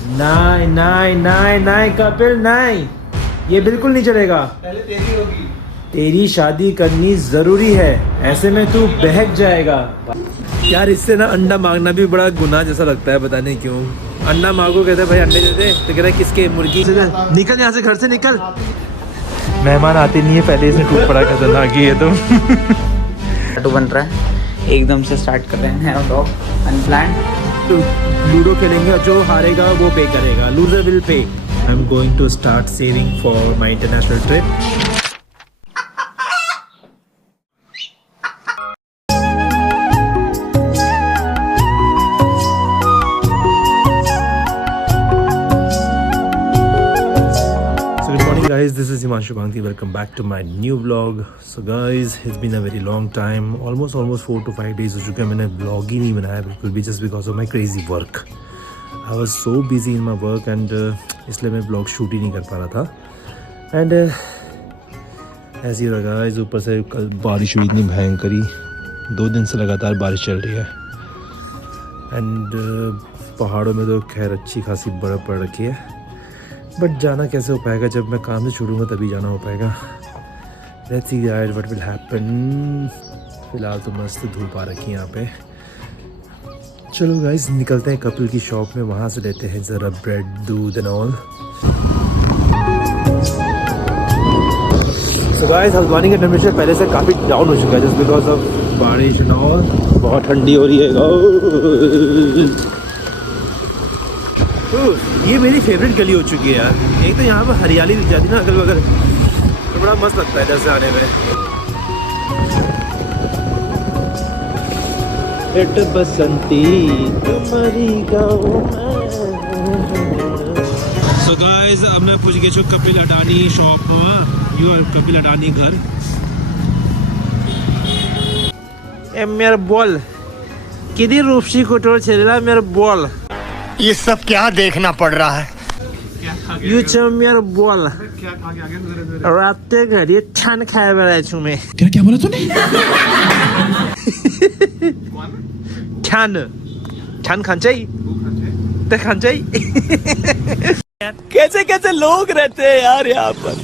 नहीं नहीं नहीं नहीं कपिल नहीं, ये बिल्कुल नहीं चलेगा। पहले तेरी होगी। तेरी शादी करनी जरूरी है, ऐसे में तू बहक जाएगा। यार इससे ना अंडा मांगना भी बड़ा गुनाह जैसा लगता है, पता नहीं क्यों। अंडा मांगो, कहते भाई अंडे दे दे, तो कहता है किसके, मुर्गी से। निकल यहाँ से, घर से निकल। मेहमान आते नहीं है, पहले इसने टूट पड़ा, खतरनाक ही है तुम। बन रहा है, एकदम से स्टार्ट कर रहे हैं व्लॉग अनप्लान्ड। लूडो खेलेंगे, जो हारेगा वो पे करेगा, loser will pay. I am going to start saving for my international trip. Guys, this is Himanshu Bhanti. Welcome back to my new vlog. So guys, it's been a very long time, almost 4 to 5 days हो चुके हैं, मैंने vlog ही नहीं बनाया बिल्कुल भी, just because of my crazy work. I was so busy in my work and इसलिए मैं vlog shoot ही नहीं कर पा रहा था। And ऐसे ही रहा guys, ऊपर से कल बारिश हुई इतनी भयंकरी, 2 दिन से लगातार बारिश चल रही है। And पहाड़ों में तो खैर अच्छी खासी बर्फ़ पड़ रखी है, बट जाना कैसे हो पाएगा, जब मैं काम से छूटूंगा तभी जाना हो पाएगा। Let's see guys what will happen. फिलहाल तो मस्त धूप आ रखी है यहाँ पे। चलो गाइस निकलते हैं कपिल की शॉप में, वहाँ से लेते हैं ज़रा ब्रेड, दूध and all. So guys Haldwani का टेम्परेचर पहले से काफ़ी डाउन हो चुका है, जस्ट बिकॉज ऑफ बारिश एंड ऑल। बहुत ठंडी हो रही है। तो ये मेरी फेवरेट गली हो चुकी है यार। एक तो यहाँ पर हरियाली दिख जाती है ना अगल बगल, तो बड़ा मस्त लगता है इधर से आने में। बेट बसंती तुम्हारी गाँव में। सो गाइस अब मैं पहुँच गया છું कपिल अडानी शॉप में, यू कपिल अडानी घर। ए मेरा बॉल किधी रूपसी कुटोर छेला मेरा बॉल। ये सब क्या देखना पड़ रहा है। You tell me your ball. रात घर ये छान खाए वाला छु मैं। क्या बोला तूने? छान छान खांचाई ते खांचाई। कैसे कैसे लोग रहते हैं यार यहाँ पर।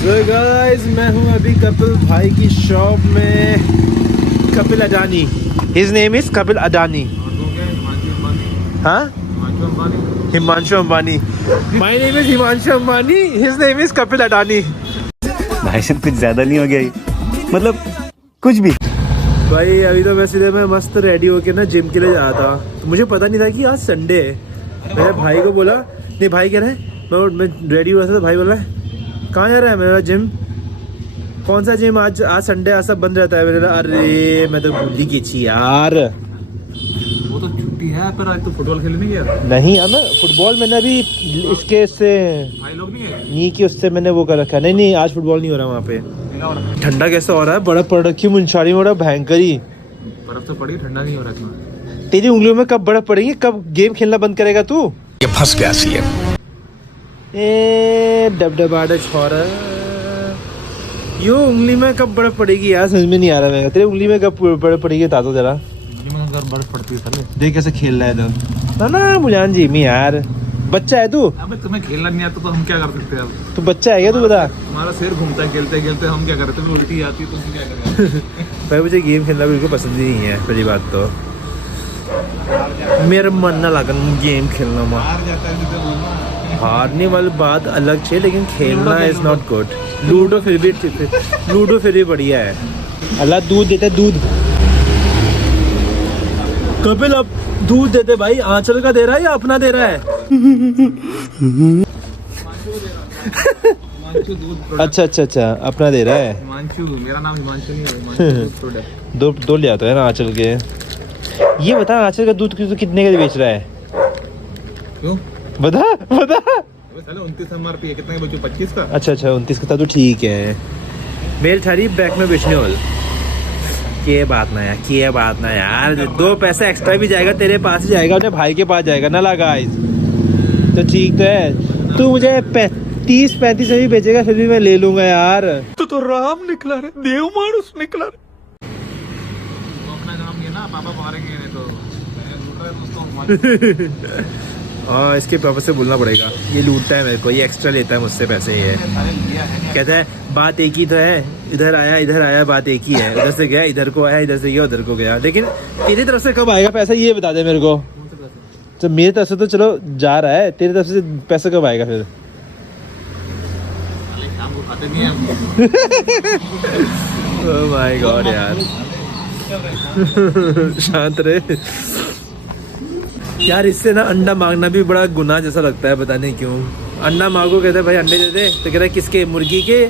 So guys मैं हूँ अभी कपिल भाई की शॉप में, Kapil Adani. His name is Kapil Adani. हाँ? Himanshu Ambani. My name is Himanshu Ambani, his name is Kapil Adani. भाई साहब कुछ ज्यादा नहीं हो गया ये? मतलब कुछ भी। भाई अभी तो मैं सीधे मैं मस्त रेडी होके ना जिम के लिए जा रहा था, तो मुझे पता नहीं था कि आज संडे है। मैंने भाई को बोला, नहीं भाई कह रहे हैं, मैं रेडी हुआ था तो भाई बोला कहाँ जा रहा है, मेरा जिम। कौन सा जिम, आज संडे, आज सब बंद रहता है। मैंने अरे मैं तो भूल ही गई थी यार, वो तो छुट्टी है, पर आज तो फुटबॉल खेलने नहीं गया। नहीं यार मैं फुटबॉल मैंने अभी इसके से भाई लोग नहीं है नी की उससे मैंने वो कर रखा। नहीं आज फुटबॉल नहीं हो रहा वहाँ पे। ठंडा कैसा हो रहा है, बर्फ पड़ रखी है मुंशारी में, बड़ा भयंकरी। बर्फ तो पड़ी, ठंडा नहीं हो रहा इतना। तेरी उंगलियों में कब बर्फ पड़ेगी, कब गेम खेलना बंद करेगा तू? ये फंस गया सीएम। ए डबडबाड़ा छोरा, यो उंगली में कब बर्फ पड़ेगी यार, समझ में नहीं आ रहा मेरे। तेरी उंगली में कब बर्फ पड़ेगी बता दो जरा। बर्फ पड़ती है साले। देख कैसे खेल रहा है इधर। ना मुलान जी मी यार, बच्चा है तू। अबे तुम्हें खेलना नहीं आता तो हम क्या कर सकते हैं अब। तू बच्चा है क्या, तू बता। हमारा सिर घूमता है खेलते खेलते, हम क्या करें, तुम्हें उल्टी आती है तुम क्या करें। भाई मुझे गेम खेलना बिल्कुल पसंद ही नहीं है, पहली बात तो मेरा मन ना लगन गेम खेलना में। हार जाता है तो बोलना। हारने वाली बात अलग है, लेकिन खेलना इज नॉट गुड। लूडो फिर भी बढ़िया है। अल्लाह दूध देता है, दूध। कपिल अब दूध देते भाई, आंचल का दे रहा है या अपना दे रहा है? अच्छा अपना दे रहा है। हिमांशु, मेरा नाम हिमांशु नहीं है, हिमांशु दूध है। दो ले आता है ना आंचल के। ये बता आंचल का दूध कितने का बेच रहा है? क्यों बता। साले 29 MRP है, कितने का बेचूं? 25 का। अच्छा 29 का तो ठीक है। मेल थारी बैक में बेचने वाल। के बात ना यार, 2 पैसा एक्स्ट्रा भी जाएगा, तेरे पास ही जाएगा, अपने भाई के पास जाएगा ना लगा। तो ठीक तो है, तू मुझे 30-35 में भी बेचेगा फिर भी मैं ले लूंगा यार। तो राम निकला रे, देव मानुस निकला रे। तो अपना काम ये ना, पापा मारेंगे नहीं तो। हाँ इसके पापा से बोलना पड़ेगा, ये लूटता है मेरे को, ये एक्स्ट्रा लेता है मुझसे पैसे। ये कहता है बात एक ही तो है, इधर आया बात एक ही है, उधर से गया इधर को आया, इधर से गया उधर को गया। लेकिन तेरी तरफ से कब आएगा पैसा ये बता दे मेरे को। तो मेरी तरफ से तो चलो जा रहा है, तेरी तरफ से पैसा कब आएगा फिर? शाम को खाते नहीं हैं हम। ओह माय गॉड यार। शांत रहे यार। इससे ना अंडा मांगना भी बड़ा गुनाह जैसा लगता है, पता नहीं क्यों। अंडा मांगो, कहते हैं भाई अंडे दे दे, तो कह रहा है किसके, मुर्गी के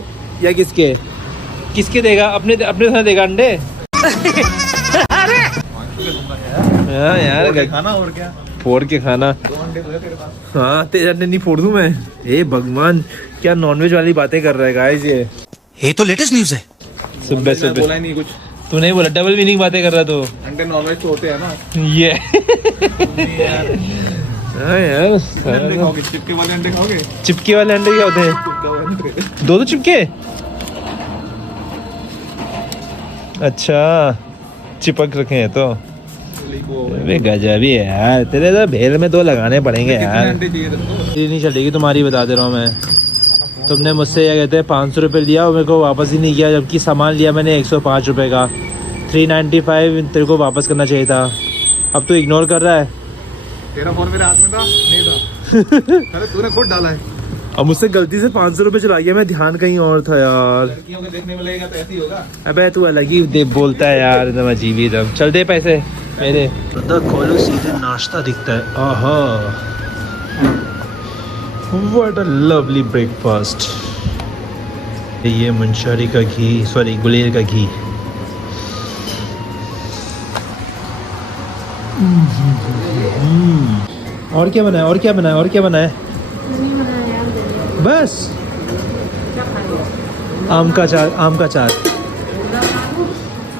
या किसके? किसके देगा? अपने साथ देगा अंडे? हाँ यार खाना और क्या, फोड़ के खाना। 2 अंडे तो है तेरे पास। हाँ तेरे अंडे नहीं फोड़ दूं मैं? ए भगवान, क्या नॉनवेज वाली बातें कर रहा है गाइस ये तो लेटेस्ट न्यूज है। सुबह मैंने सुबह बोला ही नहीं कुछ। तू नहीं बोला, डबल मीनिंग बातें कर रहा तो अंडे नॉनवेज तो होते हैं ना ये। यार। हाँ यार अंडे खाओगे? चिपके वाले अंडे खाओगे? चिपके वाले अंडे क्या होते हैं? चिपके वाले अंडे। दो चिपके? अच्छा चिपक रखे हैं तो। अबे गजब ही है यार, तेरे तो भेल में 2 लगाने पड़ेंगे कितने यार। अंडे चाहिए तेरे ये नहीं चलेगी तुम्हारी, बता दे रहा हूँ मैं। तुमने मुझसे क्या कहते हैं 500 रुपये लिया और मेरे को वापस ही नहीं किया, जबकि सामान लिया मैंने 105 रुपये का। 395 तेरे को वापस करना चाहिए था, अब तो इग्नोर कर रहा है। तेरा फोन मेरे हाथ में था नहीं था? अरे तूने खुद डाला है। और मुझसे गलती से 500 रुपये चला गया, मैं ध्यान कहीं और था यार। लड़कियों के देखने में लगेगा तो ऐसे ही होगा। अबे तू अलग ही बोलता है यार, एकदम अजीब ही एकदम। चल दे पैसे मेरे। बंदा खोलो सीधे नाश्ता दिखता है। आहा व्हाट अ लवली ब्रेकफास्ट। ये मुंशारी का घी, सॉरी गुलेर का घी। और क्या बनाया, और क्या बनाया, और क्या बनाया? बस आम का चार, आम का चार।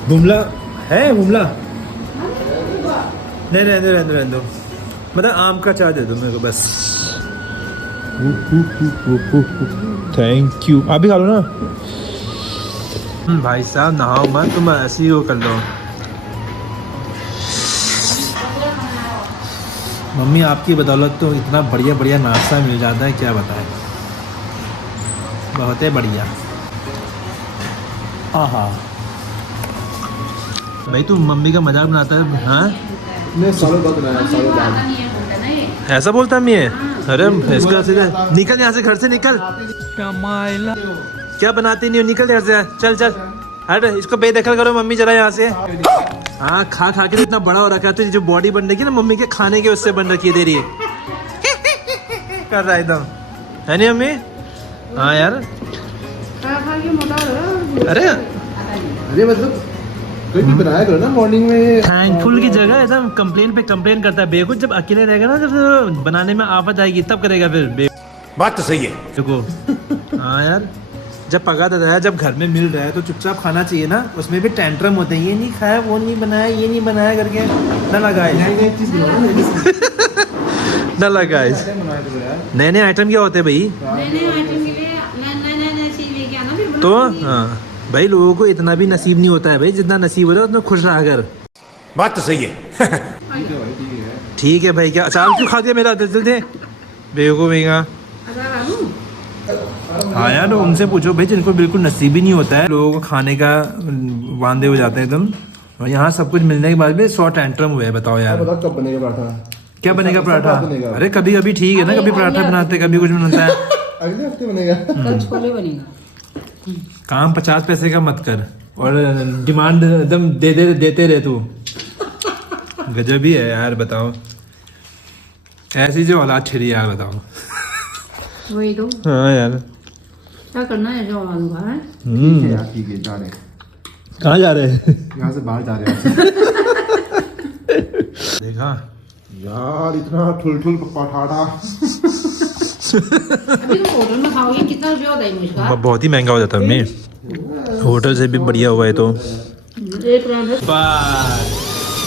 गुमला है, गुमला नहीं, रहने दो। मतलब आम का चाय दे दो मेरे को बस। Thank you. आप भी खा लो ना। भाई साहब नहाओ मत, तुम ऐसे ही वो कर लो। मम्मी आपकी बदौलत तो इतना बढ़िया बढ़िया नाश्ता मिल जाता है, क्या बताएं। बहुत है बढ़िया। आहा भाई तू मम्मी का मजाक बनाता है? हाँ मैं सालों बाद बनाया, सालों बाद। ऐसा बोलता है मैं? अरे इसका सीधे निकल यहाँ से, घर से निकल। क्या बनाती नहीं हो, निकल यहाँ से। चल चल हट, इसको बेदखल करो मम्मी जरा यहाँ से। हाँ खा खा के तो इतना बड़ा हो रखा है, तो जो बॉडी बन रही है ना मम्मी के खाने के, उससे बन रखी है। दे रही है कर रहा है एकदम, है नहीं मम्मी? हाँ यार। अरे मतलब कोई भी बनाया करो ना मॉर्निंग में। थैंकफुल की जगह एकदम कंप्लेन पे कंप्लेन करता है। बेवकूफ जब अकेले रहेगा ना, जब बनाने में आफत आएगी तब करेगा फिर। बात तो सही है। देखो हाँ यार, जब पका देता है, जब घर में मिल रहा है तो चुपचाप खाना चाहिए ना। उसमें भी टेंट्रम होते हैं, ये नहीं खाया, वो नहीं बनाया, ये नहीं बनाया करके ना लगाए। ना लगाए। नए नए आइटम क्या होते हैं भाई? तो हाँ भाई, लोगों को इतना भी नसीब नहीं होता है भाई, जितना नसीब होता है उतना खुश रहा कर। बात तो सही है। ठीक है भाई, क्या अचार क्यों खा दिया मेरा? दिल दे बेवकूफ का। हाँ यार उनसे पूछो भाई, जिनको बिल्कुल नसीब ही नहीं होता है, लोगों को खाने का वांदे हो जाते हैं एकदम, और यहाँ सब कुछ मिलने के बाद भी 100 टेंट्रम हुए। बताओ यार कब बनेगा पराठा? क्या बनेगा पराठा? अरे कभी कभी ठीक है ना, कभी पराठा बनाते, कभी कुछ बनाता है। अगले हफ्ते बनेगा। छोले बनेगा। काम 50 पैसे का मत कर, और डिमांड एकदम देते रहे तू। गजब ही है यार, बताओ ऐसी जो औलाद छिड़ी यार, बताओ। वही तो, हाँ यार क्या करना है जो आलू का है। ठीक है, जा रहे हैं। कहाँ जा रहे हैं? यहाँ से बाहर जा रहे हैं। देखा यार इतना ठुल पराठा। अभी तो होटल में खाओगे कितना रुपया होता है मुझका? बहुत ही महंगा हो जाता है मैं, होटल से भी बढ़िया हुआ है तो। एक पराठा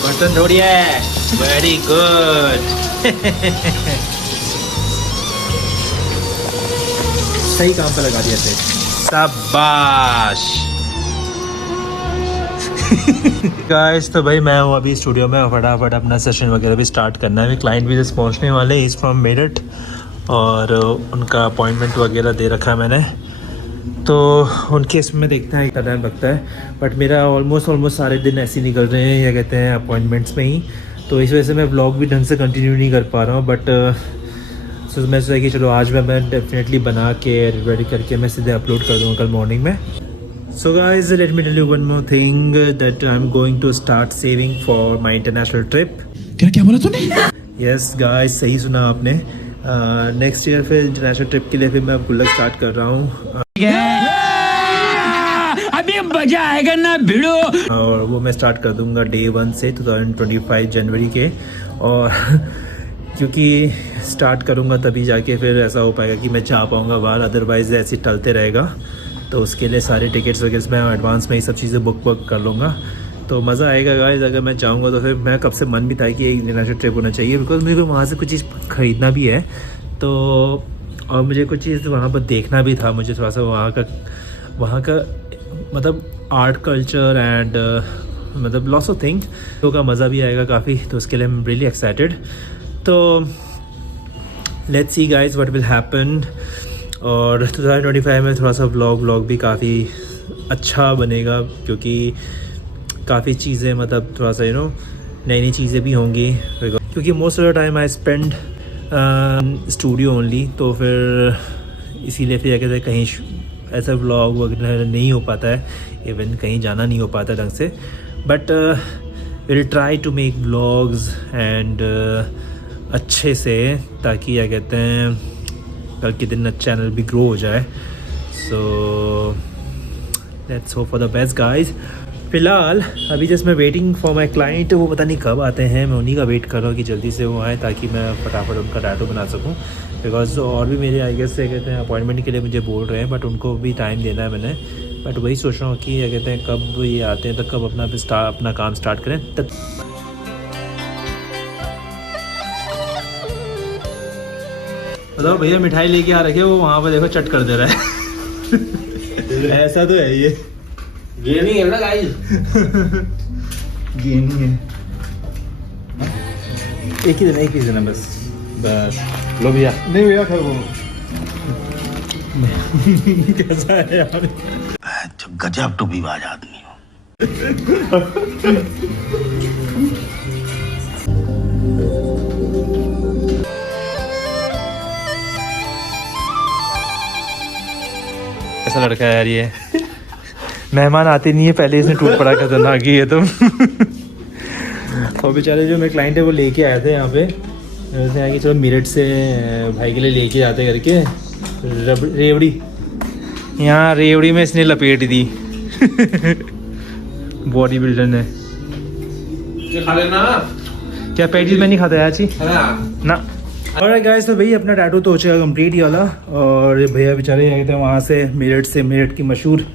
बर्तन थोड़ी है। Very good. सही काम पे लगा दिया थे, शाबाश। गाइस तो भाई मैं हूँ अभी स्टूडियो में, फटाफट अपना सेशन वगैरह भी स्टार्ट करना है। क्लाइंट भी जस्ट पहुँचने वाले, इज़ फ्रॉम मेरठ, और उनका अपॉइंटमेंट वगैरह दे रखा है मैंने। तो उनके इसमें देखते हैं कितना टाइम लगता है, बट मेरा ऑलमोस्ट सारे दिन ऐसे ही निकल रहे हैं, या कहते हैं अपॉइंटमेंट्स में ही। तो इस वजह से मैं व्लॉग भी ढंग से कंटिन्यू नहीं कर पा रहा हूँ। बट सो मैं सोचा कि चलो आज मैं डेफिनेटली बना के रेडी करके मैं सीधे अपलोड कर दूँगा कल मॉर्निंग में। So guys let me tell you one more thing that I am going to start saving for my international trip. क्या बोला तूने? यस गाइज, सही सुना आपने। नेक्स्ट ईयर फिर इंटरनेशनल ट्रिप के लिए फिर मैं गुल्लक स्टार्ट कर रहा हूँ। अभी मजा आएगा ना भिड़ो। और वो मैं स्टार्ट कर दूंगा डे 1 से 2025 जनवरी के। और क्योंकि स्टार्ट करूंगा तभी जाके फिर ऐसा हो पाएगा कि मैं जा पाऊंगा बाहर, अदरवाइज़ ऐसे टलते रहेगा। तो उसके लिए सारे टिकट्स वगैरह मैं एडवांस में ही सब चीज़ें बुक कर लूँगा। तो मज़ा आएगा गाइस। अगर मैं चाहूँगा तो फिर मैं कब से मन भी था कि एक इंटरनेशनल ट्रिप होना चाहिए, बिकॉज मुझे वहाँ से कुछ चीज़ ख़रीदना भी है। तो और मुझे कुछ चीज़ वहाँ पर देखना भी था, मुझे थोड़ा सा वहाँ का मतलब आर्ट कल्चर एंड मतलब लॉट्स ऑफ थिंग्स, तो का मज़ा भी आएगा काफ़ी। तो उसके लिए आई एम रियली एक्साइटेड। तो let's see guys what will happen. और 2025 में थोड़ा सा व्लॉग भी काफ़ी अच्छा बनेगा, क्योंकि काफ़ी चीज़ें मतलब थोड़ा सा नई चीज़ें भी होंगी, क्योंकि most of the time I spend studio only. तो फिर इसीलिए फिर कहते हैं कहीं ऐसा व्लॉग वगैरह नहीं हो पाता है, इवन कहीं जाना नहीं हो पाता ढंग से। But will try to make vlogs and अच्छे से, ताकि क्या कहते हैं कल के दिन चैनल भी ग्रो हो जाए। So let's hope for the best guys. फ़िलहाल अभी जस्ट मैं वेटिंग फॉर माई क्लाइंट, वो पता नहीं कब आते हैं, मैं उन्हीं का वेट कर रहा हूँ कि जल्दी से वो आए, ताकि मैं फटाफट उनका टैटू बना सकूँ। बिकॉज और भी मेरे आई गेस से कहते हैं अपॉइंटमेंट के लिए मुझे बोल रहे हैं, बट उनको भी टाइम देना है मैंने। बट वही सोच रहा हूँ कि क्या कहते हैं कब ये आते हैं तो कब अपना काम स्टार्ट करें। तब बताओ भैया, मिठाई लेके आ रखे, वो वहाँ पर देखो चट कर दे रहा है। ऐसा तो है ये गेमिंग है ना गाइस। गेमिंग है। एक ही दिन बस लो भैया। नहीं भैया खैर वो कैसा है यार, गजब टू बी बाज आदमी हो। कैसा लड़का है यार ये। मेहमान आते नहीं है, पहले इसने टूट पड़ा खतरनाक ही है तुम। और बेचारे जो मेरे क्लाइंट है वो लेके आए थे यहाँ पे, वैसे आए कि चलो मेरठ से भाई के लिए लेके जाते करके रेवड़ी। यहाँ रेवड़ी में इसने लपेट दी। बॉडी बिल्डर ने। खा लेना क्या पैटीज में नहीं खाता है अच्छी ना। और गाइस तो भैया अपना टैटू तो हो चुका कंप्लीट ही वाला। और भैया बेचारे आए थे वहाँ से मेरठ की मशहूर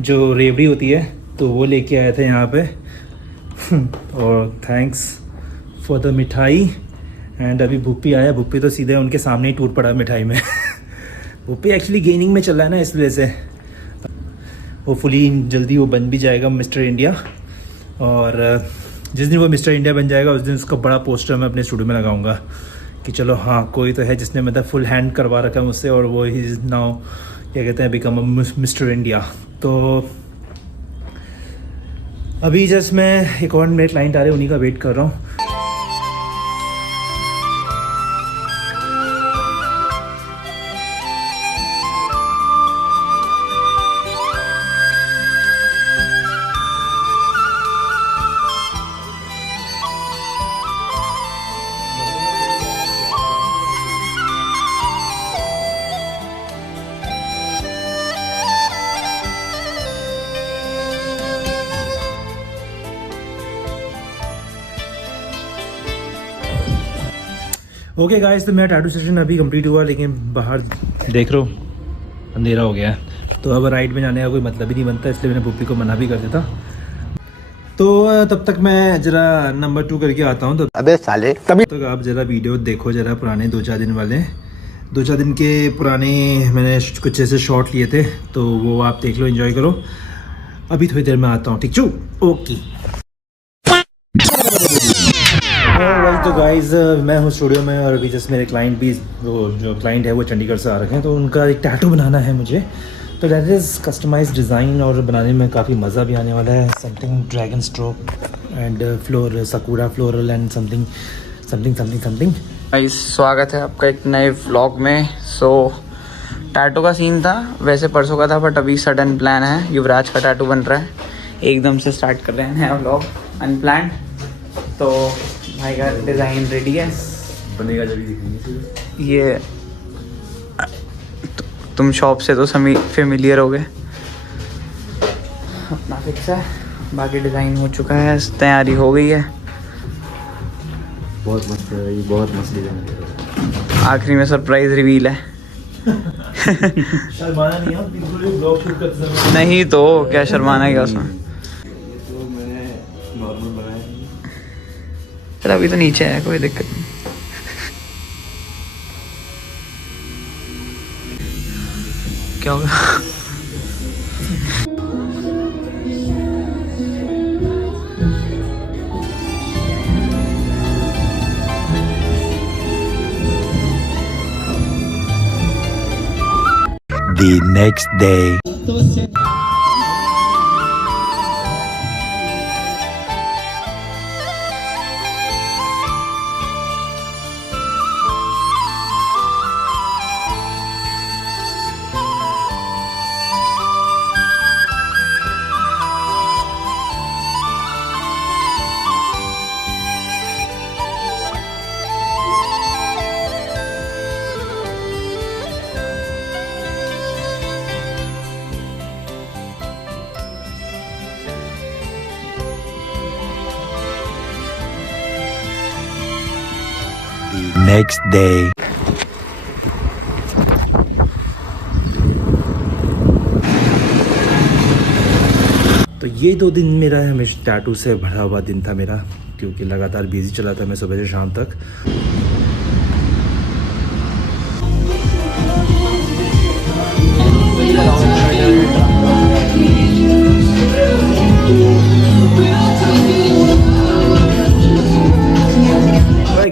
जो रेवड़ी होती है, तो वो लेके आए थे यहाँ पे। और थैंक्स फॉर द मिठाई। एंड अभी भुप्पी आया, भुप्पी तो सीधे उनके सामने ही टूट पड़ा मिठाई में। भुप्पी एक्चुअली गेनिंग में चल रहा है ना, इस वजह से होपफुली जल्दी वो बन भी जाएगा मिस्टर इंडिया। और जिस दिन वो मिस्टर इंडिया बन जाएगा उस दिन उसका बड़ा पोस्टर मैं अपने स्टूडियो में लगाऊंगा कि चलो हाँ कोई तो है जिसने मतलब फुल हैंड करवा रखा है मुझसे, और वो ही इज़ नाउ क्या कहते हैं बिकम अ मिस्टर इंडिया। तो अभी जस्ट मैं एक और मेरे क्लाइंट आ रहे हैं, उन्हीं का वेट कर रहा हूँ। ओके गाइस, तो मेरा टैटू सेशन अभी कंप्लीट हुआ, लेकिन बाहर देख रहे हो अंधेरा हो गया है, तो अब राइड में जाने का कोई मतलब ही नहीं बनता, इसलिए मैंने पुप्पी को मना भी कर देता। तो तब तक मैं जरा नंबर 2 करके आता हूँ। तो अबे साले तभी तक आप जरा वीडियो देखो, जरा पुराने 2-4 दिन वाले, 2-4 दिन के पुराने मैंने कुछ ऐसे शॉट लिए थे, तो वो आप देख लो, एंजॉय करो। अभी थोड़ी देर में आता हूँ, ठीक चू, ओके। वही तो गाइज, मैं हूँ स्टूडियो में और अभी जस्ट मेरे क्लाइंट भी, वो जो क्लाइंट है वो चंडीगढ़ से आ रखे हैं, तो उनका एक टैटू बनाना है मुझे, तो दैट इज़ कस्टमाइज डिज़ाइन और बनाने में काफ़ी मज़ा भी आने वाला है। Something dragon stroke and floor sakura floral and something something something something. Guys स्वागत है आपका एक नए व्लॉग में। सो टैटू का सीन था, वैसे परसों का था, बट अभी सडन प्लान है, युवराज का टैटू बन रहा है, एकदम से स्टार्ट कर रहे हैं नया व्लॉग अनप्लान्ड। तो भाई का डिज़ाइन रेडी है, बनेगा जब दिखेंगे। ये तुम शॉप से तो फेमिलियर हो गए, अपना फिक्स है, बाकी डिज़ाइन हो चुका है, तैयारी हो गई है। बहुत मस्त है ये, बहुत मस्त डिजाइन है। आखिरी में सरप्राइज रिवील है। शर्माना नहीं है बिल्कुल भी, ब्लॉग शूट करते समय नहीं तो क्या शर्माना क्या उसमें। तो मैंने नॉर्मल बनाया, चल अभी तो नीचे है, कोई दिक्कत नहीं। क्या होगा? The next day. The next day. तो ये 2 दिन मेरा हमेशा टैटू से भरा हुआ दिन था मेरा, क्योंकि लगातार बिजी चला था मैं सुबह से शाम तक।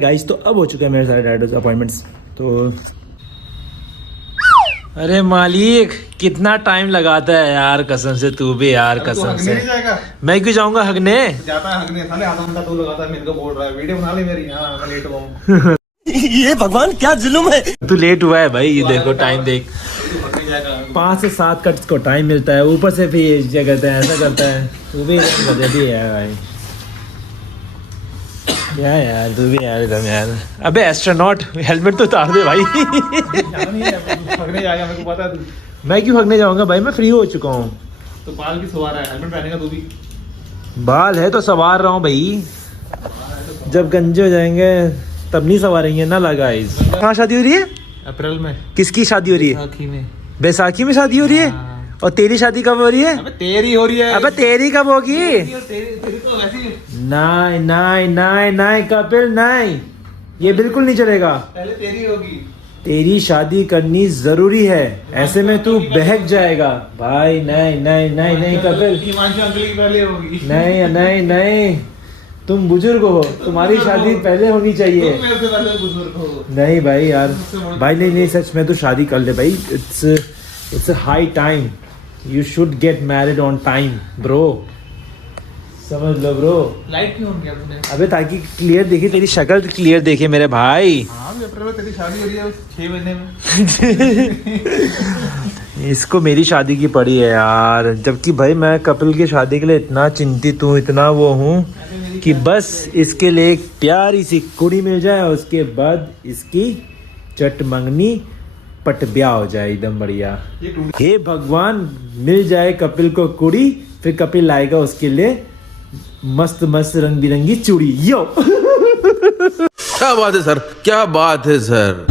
गाइस तो अब हो चुका है मेरे सारे टैटूज अपॉइंटमेंट्स। तो अरे मालिक कितना टाइम लगाता है यार, कसम से तू भी यार, कसम से। मैं क्यों जाऊंगा हगने? जाता है हगने, साले आधा घंटा तू लगाता है, मेरे को बोल रहा है वीडियो बना ले मेरी। हाँ मैं लेट हुआ हूँ। ये भगवान क्या जुल्म है। तू लेट हुआ है भाई, ये देखो टाइम देख, 5 से 7 का को टाइम मिलता है, ऊपर से फिर क्या करता है, ऐसा करता है। तू भी गजब है भाई, क्या यार तू भी यार एकदम यार। अबे एस्ट्रोनॉट हेलमेट तो उतार दे भाई। हगने जाएगा, मेरे को पता है तू। मैं क्यों हगने जाऊंगा भाई, मैं फ्री हो चुका हूँ। तो बाल भी सवार है, हेलमेट पहनेगा तू भी। बाल है तो सवार रहा हूँ भाई, जब गंजे हो जाएंगे तब नहीं सवारेंगे ना। लगा इस कहाँ शादी हो रही है? अप्रैल में। किसकी शादी हो रही है? बैसाखी में। बैसाखी में शादी हो रही है? और तेरी शादी कब हो रही है? अबे तेरी हो रही है। अबे तेरी कब होगी? तेरी तो वैसी नहीं नहीं नहीं नहीं कपिल नहीं, ये बिल्कुल नहीं चलेगा। पहले तेरी होगी। तेरी शादी करनी जरूरी है, ऐसे में तू बहक जाएगा भाई। नहीं नहीं नहीं नहीं कपिल, हिमांशु अंकल की पहले होगी। नहीं नहीं नहीं, तुम बुजुर्ग हो, तुम्हारी शादी पहले होनी चाहिए। तुम मेरे से पहले बुजुर्ग हो। नहीं भाई यार, भाई नहीं नहीं सच में तो शादी कर ले भाई। It's high time, you should get married on time bro, समझ लो ब्रो। लाइट क्यों हो गया तूने? अबे ताकि क्लियर दिखे, तेरी शक्ल क्लियर दिखे मेरे भाई। हाँ अप्रैल में तेरी शादी हो रही है, 6 महीने में। इसको मेरी शादी की पड़ी है यार, जबकि भाई मैं कपिल की शादी के लिए इतना चिंतित हूँ, इतना वो हूँ कि बस इसके लिए एक प्यारी सी कुड़ी मिल जाए, और उसके बाद इसकी चट मंगनी पट ब्याह हो जाए एकदम बढ़िया। हे भगवान, मिल जाए कपिल को कुड़ी, फिर कपिल लाएगा उसके लिए मस्त मस्त रंग बिरंगी चूड़ी। यो क्या बात है सर, क्या बात है सर।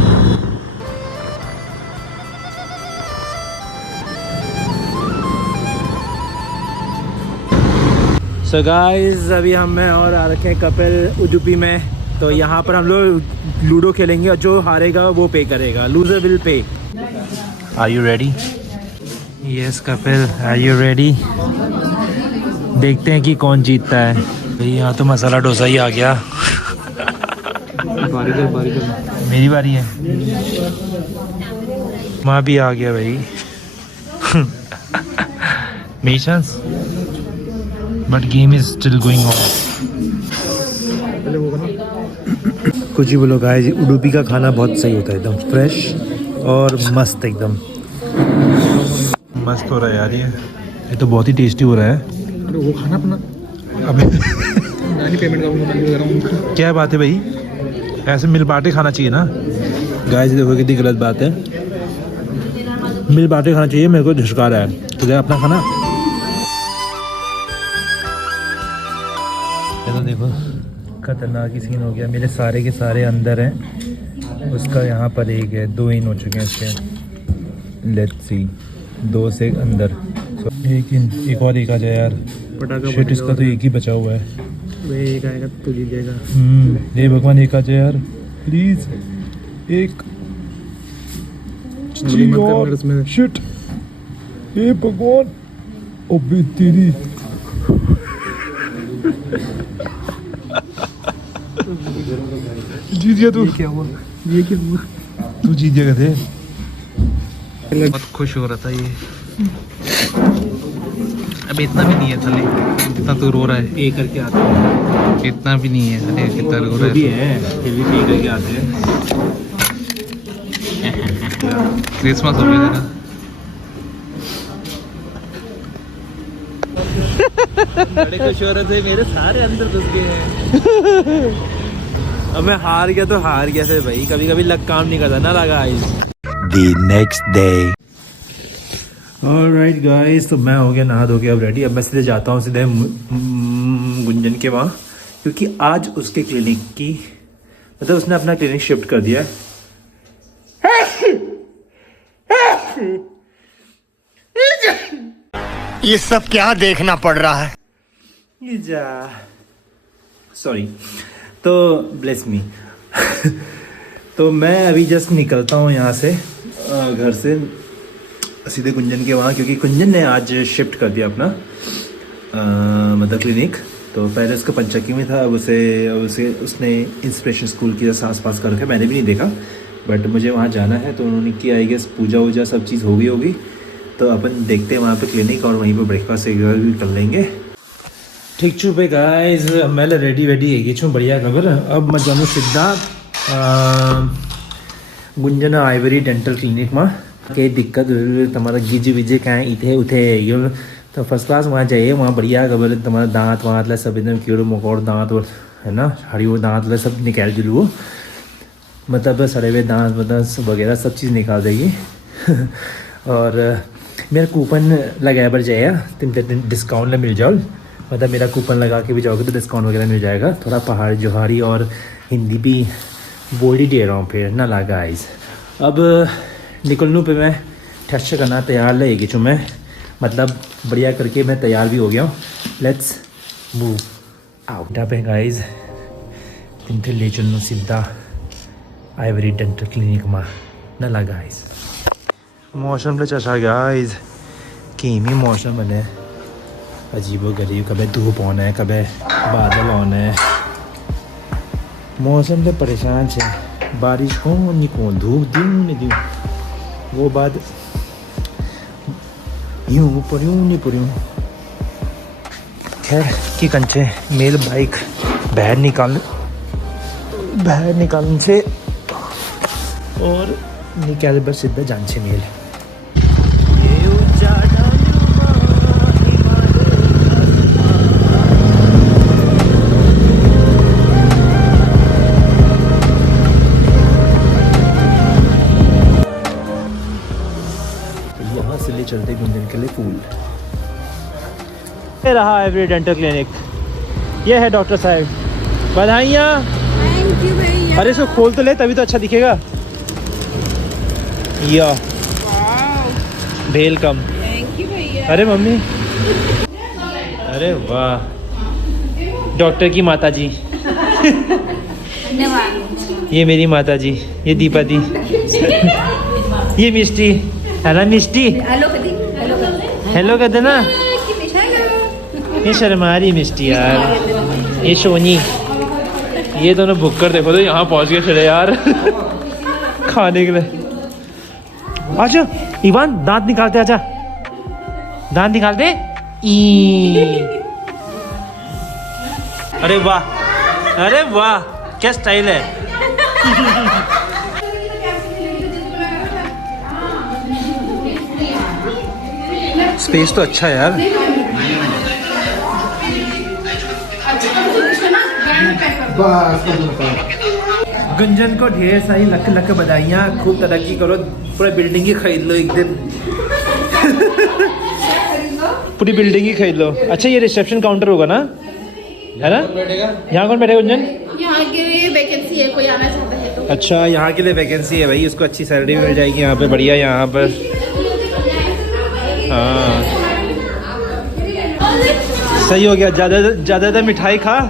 सो गाइस अभी हम हैं और आ रखे हैं कपिल उडुपी में, तो यहाँ पर हम लोग लूडो खेलेंगे और जो हारेगा वो पे करेगा, loser will pay. Are you ready? Yes Kapil, are you ready? देखते हैं कि कौन जीतता है। भाई यहाँ तो मसाला डोसा ही आ गया। मेरी बारी है। वहाँ भी आ गया भाई। मेरी chance, but game is still going on. कुछ ही बोलो गाइस, उडुपी का खाना बहुत सही होता है, एकदम फ्रेश और मस्त, एकदम मस्त हो रहा है यार। ये तो बहुत ही टेस्टी हो रहा है। अरे वो खाना अपना अबे नानी पेमेंट करूँगा। क्या बात है भाई, ऐसे मिल बांटे खाना चाहिए ना गाइस। देखो कितनी गलत बात है, मिल बांटे खाना चाहिए। मेरे को झुसका रहा है, तो क्या अपना खाना। तो देखो खतरनाक ही सीन हो गया। मेरे सारे के सारे अंदर हैं, उसका यहाँ पर एक है, 2 इन हो चुके हैं इसके। लेट्स सी, 2 से अंदर एक इन, एक और एक आ जाए यार। शिट, इसका तो एक ही बचा हुआ है। एक आएगा तो जीत जाएगा। हे भगवान, एक आ जाए यार प्लीज, एक। शिट, हे भगवान, ओबे तेरी। जीत गया तू। क्या हुआ? ये क्या हुआ? तू जीत गया थे। बहुत खुश हो रहा था ये। अब इतना भी नहीं है साले, जितना तू रो रहा है। एक करके आते हैं, इतना भी नहीं है साले, कितना रो रहा भी है। है, फिर भी एक करके आते हैं। क्रिसमस हो गया तेरा। बड़े खुश हो रहे थे, मेरे सारे अंदर घुस गए हैं। अब मैं हार गया तो हार गया से भाई, कभी कभी लक काम नहीं करता ना लगा। The next day. Alright guys, तो मैं हो गया नहा धो के अब रेडी। अब मैं सीधे जाता हूँ सीधे गुंजन के वहाँ, क्योंकि आज उसके क्लिनिक की, मतलब उसने अपना क्लिनिक शिफ्ट कर दिया है। ये सब क्या देखना पड़ रहा है? सॉरी, तो ब्लेस मी। तो मैं अभी जस्ट निकलता हूँ यहाँ से, घर से सीधे गुंजन के वहाँ, क्योंकि गुंजन ने आज शिफ्ट कर दिया अपना मतलब क्लिनिक। तो पहले उसका पंचक्की में था, अब उसने इंस्पिरेशन स्कूल की आस पास कर रखा, मैंने भी नहीं देखा, बट मुझे वहाँ जाना है। तो उन्होंने किया, आई गेस पूजा वूजा सब चीज़ हो गई होगी। तो अपन देखते हैं वहाँ पे क्लिनिक, और वहीं पे ब्रेकफास्ट भी कर लेंगे। ठीक छू पे गाइस, मैं रेडी है छू बढ़िया खबर। अब मैं जाऊँ सीधा गुंजन आइवरी डेंटल क्लिनिक में। कई दिक्कत तुम्हारा गिज विजे कहाँ इथे उथे यो, तो फर्स्ट क्लास वहाँ जाइए, वहाँ बढ़िया खबर तुम्हारा दांत वाँत ला सब एकदम कीड़ो मकोड़ दांत है ना, हाड़ी वो दांत ला सब निकाल जुलू, वो मतलब सड़े हुए दांत मतलब वगैरह सब चीज़ निकाल देगी। और मेरा कूपन लगाया पर जाएगा, तुम डिस्काउंट मिल जाओ, मतलब मेरा कूपन लगा के भी जाओगे तो डिस्काउंट वगैरह मिल जाएगा। थोड़ा पहाड़ी जोहारी और हिंदी भी बोल ही दे रहा हूँ फिर ना लगा गाइस। अब निकलने पे मैं ठस करना तैयार लगेगी चु मैं, मतलब बढ़िया करके मैं तैयार भी हो गया हूँ। लेट्स मूव आउट पे गाइस, तुम थे ले चलूँ सीधा आइवरी डेंटल क्लिनिक में ना लगा गाइस। मौसम ले चचा गाइस, कीमी मौसम बने अजीबो गरीब, कभी धूप होना है कभी बादल होना है, मौसम से परेशान है। बारिश हो नहीं को, धूप दूँ नहीं दूँ, वो बात यूँ पड़ूँ नहीं पड़ूँ। खैर की कंचे मेल बाइक बाहर निकालने से और निकाल पर सीधा जान से मेल। यहाँ से ले चलते गुंजन के लिए फूल। ये रहा एवरी डेंटल क्लिनिक, ये है डॉक्टर साहब, बधाइयाँ। थैंक यू भैया। अरे इसको खोल तो ले तभी तो अच्छा दिखेगा। या वेलकम। थैंक यू भैया। अरे मम्मी, अरे वाह, डॉक्टर की माता जी। धन्यवाद। ये मेरी माता जी, ये दीपा दी, ये मिष्टी है ना, मिष्टी। हेलो कदी, हेलो हेलो कर देना। ये शर्मा रही मिष्टी यार, ये शोनी, ये दोनों भुक्कर देखो तो यहाँ पहुँच गए फिर यार खाने के लिए। आजा इवान, दांत निकालते, आजा दांत निकालते। अरे वाह, अरे वाह, क्या स्टाइल है। स्पेस तो अच्छा है यार। गुंजन को ढेर सारी लख लख बधाइयाँ, खूब तरक्की करो, पूरा बिल्डिंग ही खरीद लो एक दिन। पूरी बिल्डिंग ही खरीद लो। अच्छा ये रिसेप्शन काउंटर होगा ना, है ना? यहाँ कौन बैठेगा गुंजन? यहाँ के लिए वैकेंसी है, कोई आना चाहता है तो। अच्छा यहाँ के लिए वैकेंसी है भाई, उसको अच्छी सैलरी मिल जाएगी यहाँ पे, बढ़िया यहाँ पर। हाँ सही हो गया। ज़्यादा मिठाई खा,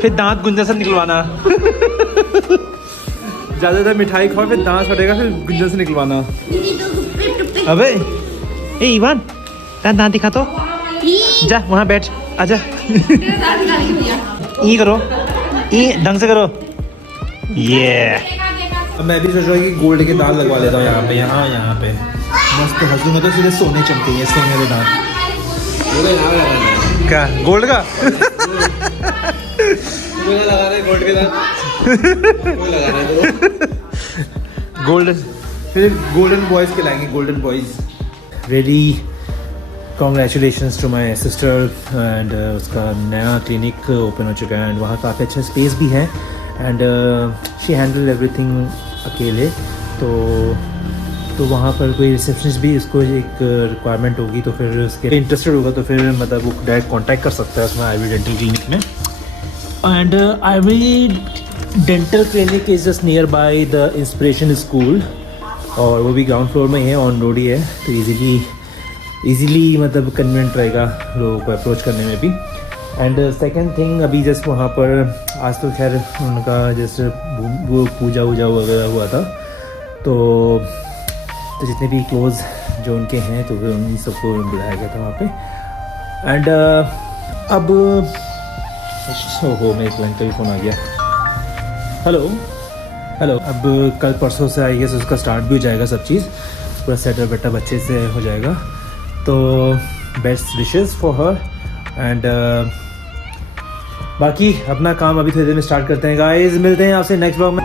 फिर दांत गुंजन से निकलवाना। ज़्यादा मिठाई खाओ, फिर दांत फटेगा, फिर गुंजन से निकलवाना। अबे ए इवान, दांत दिखा तो, जा वहाँ बैठ, आजा। ये करो, ये ढंग से करो। ये अब मैं भी सोच रहा हूँ कि गोल्ड के दांत लगवा लेता हूँ यहाँ पे, यहाँ पे मस्त हंसूंगा तो सीधे सोने चमकेंगे, सोने के दांत। क्या गोल्ड का? लगा रहे गोल्ड के दांत। गोल्डन, फिर गोल्डन बॉयज खिलाएंगे, golden boys. Ready, congratulations to my sister and उसका नया क्लिनिक ओपन हो चुका है एंड वहाँ काफ़ी अच्छा स्पेस भी है एंड शी हैंडल एवरीथिंग अकेले। तो वहाँ पर कोई रिसेप्शनिस्ट भी उसको एक रिक्वायरमेंट होगी तो फिर उसके इंटरेस्टेड होगा तो फिर मतलब वो डायरेक्ट कांटेक्ट कर सकता है उसमें आईवी डेंटल क्लिनिक में। And Ivy Dental Clinic is just nearby the Inspiration School और वो भी ग्राउंड फ्लोर में ही है, ऑन रोड ही है, तो इजीली मतलब कन्वीनियंट रहेगा लोगों को अप्रोच करने में भी। एंड सेकंड थिंग, अभी जस्ट वहाँ पर आज तो खैर उनका जैसे वो पूजा वूजा वगैरह हुआ था तो जितने भी क्लोज जो उनके हैं तो फिर उन सबको बुलाया गया था वहाँ पे। एंड अब हो मेरे क्लाइंट का भी फ़ोन आ गया। हेलो, अब कल परसों से आई गेस उसका स्टार्ट भी हो जाएगा, सब चीज़ पूरा सेटअप वेटअप अच्छे से हो जाएगा। तो best wishes for her and बाकी अपना काम अभी थोड़ी देर में स्टार्ट करते हैं गाइस। मिलते हैं आपसे नेक्स्ट ब्लॉग में।